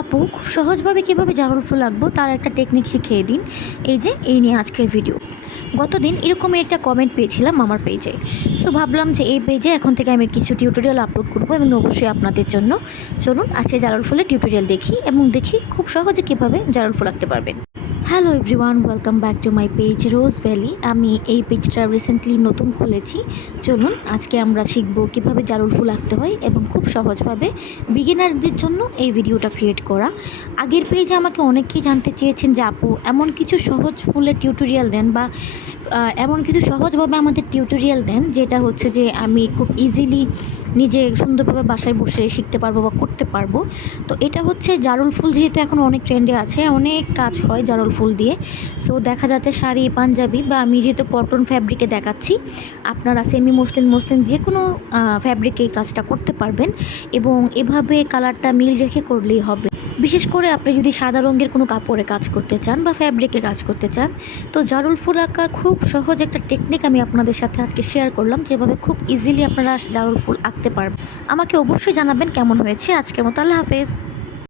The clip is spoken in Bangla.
আপু খুব সহজভাবে কীভাবে জারুল ফুল আঁকবো তার একটা টেকনিক শিখিয়ে দিন। এই নিয়ে আজকের ভিডিও। গতদিন এরকমই একটা কমেন্ট পেয়েছিলাম আমার পেজে। সো ভাবলাম যে এই পেজে এখন থেকে আমি কিছু টিউটোরিয়াল আপলোড করবো এবং অবশ্যই আপনাদের জন্য। চলুন আজকে জারুল ফুলের টিউটোরিয়াল দেখি এবং দেখি খুব সহজে কীভাবে জারুল ফুল আঁকতে পারবেন। Hello everyone, welcome back to my page rose valley. আমি এই পেজটা রিসেন্টলি নতুন খুলেছি। চলুন আজকে আমরা শিখবো কীভাবে জারুল ফুল আঁকতে হয় এবং খুব সহজভাবে বিগিনারদের জন্য এই ভিডিওটা ক্রিয়েট করা। আগের পেজে আমাকে অনেকেই জানতে চেয়েছেন যে আপু এমন কিছু সহজ ফুলের টিউটোরিয়াল দেন বা এমন কিছু সহজভাবে আমাদের টিউটোরিয়াল দেন যেটা হচ্ছে যে আমি খুব ইজিলি নিজে সুন্দরভাবে বাসায় বসে শিখতে পারবো বা করতে পারবো। তো এটা হচ্ছে জারুল ফুল, যেহেতু এখন অনেক ট্রেন্ডে আছে, অনেক কাজ হয় জারুল ফুল দিয়ে। সো দেখা যাচ্ছে শাড়ি, পাঞ্জাবি বা আমি যেহেতু কটন ফ্যাব্রিকে দেখাচ্ছি, আপনারা সেমি মসলিন যে কোনো ফ্যাব্রিকে এই কাজটা করতে পারবেন এবং এভাবে কালারটা মিল রেখে করলেই হবে। বিশেষ করে আপনি যদি সাদা রঙের কোনো কাপড়ে কাজ করতে চান বা ফ্যাব্রিকে কাজ করতে চান, তো জারুল ফুল আঁকার খুব সহজ একটা টেকনিক আমি আপনাদের সাথে আজকে শেয়ার করলাম, যেভাবে খুব ইজিলি আপনারা জারুল ফুল আঁকতে পারবেন। আমাকে অবশ্যই জানাবেন কেমন হয়েছে। আজকের মতো আল্লাহ হাফেজ।